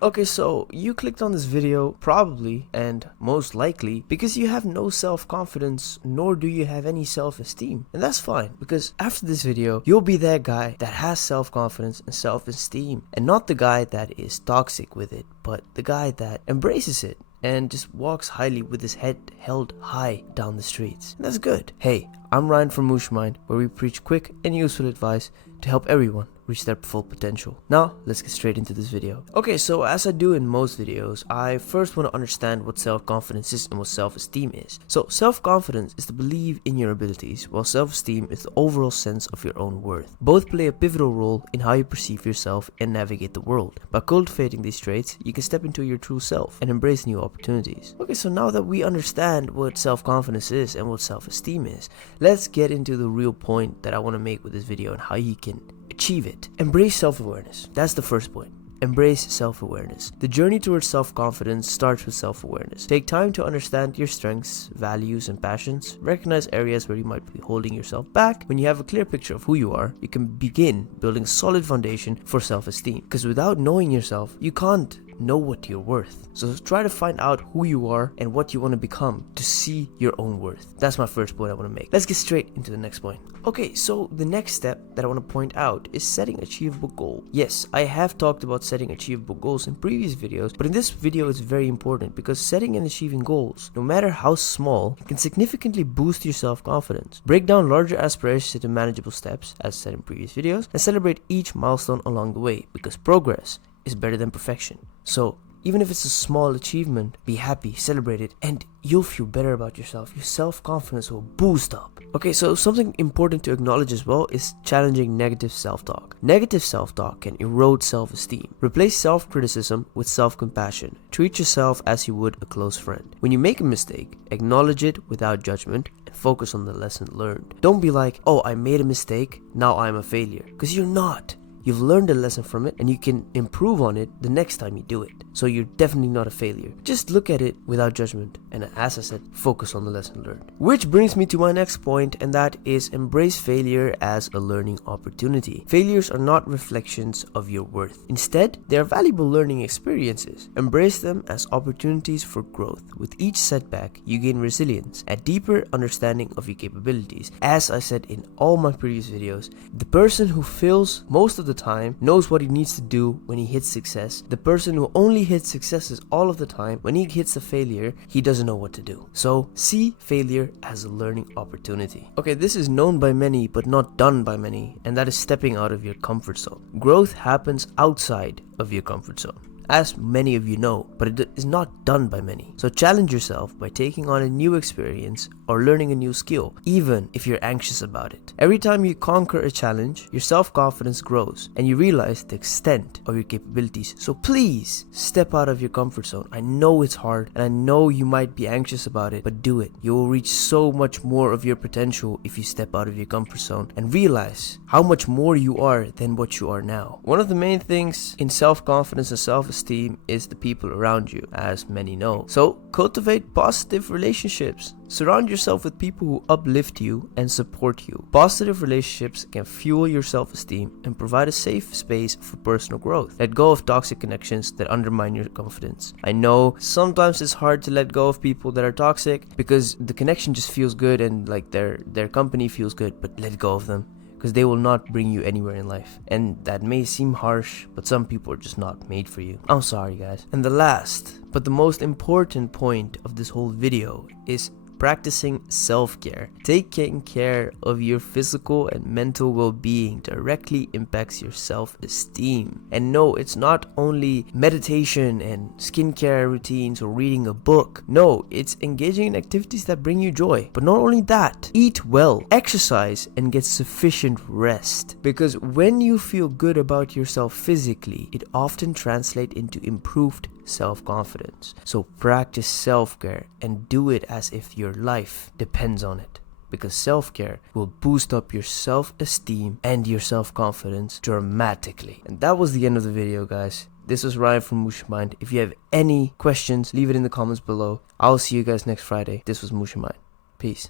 Okay, so you clicked on this video probably and most likely because you have no self-confidence nor do you have any self-esteem. And that's fine because after this video, you'll be that guy that has self-confidence and self-esteem and not the guy that is toxic with it, but the guy that embraces it and just walks highly with his head held high down the streets. And that's good. Hey, I'm Ryan from MushaMind, where we preach quick and useful advice to help everyone reach their full potential. Now, let's get straight into this video. Okay, so as I do in most videos, I first want to understand what self-confidence is and what self-esteem is. So, self-confidence is to believe in your abilities, while self-esteem is the overall sense of your own worth. Both play a pivotal role in how you perceive yourself and navigate the world. By cultivating these traits, you can step into your true self and embrace new opportunities. Okay, so now that we understand what self-confidence is and what self-esteem is, let's get into the real point that I want to make with this video and how you can achieve it. Embrace self-awareness. That's the first point. Embrace self-awareness. The journey towards self-confidence starts with self-awareness. Take time to understand your strengths, values, and passions. Recognize areas where you might be holding yourself back. When you have a clear picture of who you are, you can begin building a solid foundation for self-esteem. Because without knowing yourself, you can't know what you're worth. So try to find out who you are and what you want to become to see your own worth. That's my first point I want to make. Let's get straight into the next point. Okay, so the next step that I want to point out is setting achievable goals. Yes, I have talked about setting achievable goals in previous videos, but in this video it's very important because setting and achieving goals, no matter how small, can significantly boost your self-confidence. Break down larger aspirations into manageable steps, as said in previous videos, and celebrate each milestone along the way because progress is better than perfection. So even if it's a small achievement, be happy, celebrate it, and you'll feel better about yourself. Your self-confidence will boost up. Okay, so something important to acknowledge as well is challenging negative self-talk. Negative self-talk can erode self-esteem. Replace self-criticism with self-compassion. Treat yourself as you would a close friend. When you make a mistake, acknowledge it without judgment and focus on the lesson learned. Don't be like, oh, I made a mistake, now I'm a failure. Because you're not. You've learned a lesson from it and you can improve on it the next time you do it. So you're definitely not a failure. Just look at it without judgment and, as I said, focus on the lesson learned. Which brings me to my next point, and that is embrace failure as a learning opportunity. Failures are not reflections of your worth. Instead, they are valuable learning experiences. Embrace them as opportunities for growth. With each setback, you gain resilience, a deeper understanding of your capabilities. As I said in all my previous videos, the person who fails most of the time knows what he needs to do when he hits success. The person who only hits successes all of the time, when he hits a failure, he doesn't know what to do. So see failure as a learning opportunity. Okay, this is known by many but not done by many, and that is stepping out of your comfort zone. Growth happens outside of your comfort zone, as many of you know, but it is not done by many. So challenge yourself by taking on a new experience or learning a new skill, even if you're anxious about it. Every time you conquer a challenge, your self-confidence grows and you realize the extent of your capabilities. So please step out of your comfort zone. I know it's hard and I know you might be anxious about it, but do it. You will reach so much more of your potential if you step out of your comfort zone and realize how much more you are than what you are now. One of the main things in self-confidence and self-esteem is the people around you, as many know. So cultivate positive relationships. Surround yourself with people who uplift you and support you. Positive relationships can fuel your self-esteem and provide a safe space for personal growth. Let go of toxic connections that undermine your confidence. I know sometimes it's hard to let go of people that are toxic because the connection just feels good and like their company feels good, but let go of them, because they will not bring you anywhere in life. And that may seem harsh, but some people are just not made for you. I'm sorry, guys. And the last, but the most important point of this whole video is practicing self-care. Taking care of your physical and mental well-being directly impacts your self-esteem. And no, it's not only meditation and skincare routines or reading a book. No, it's engaging in activities that bring you joy. But not only that, eat well, exercise, and get sufficient rest. Because when you feel good about yourself physically, it often translates into improved self-confidence. So practice self-care and do it as if your life depends on it, because self-care will boost up your self-esteem and your self-confidence dramatically. And that was the end of the video, guys. This was Ryan from MushaMind. If you have any questions, leave it in the comments below. I'll see you guys next Friday. This was MushaMind. Peace.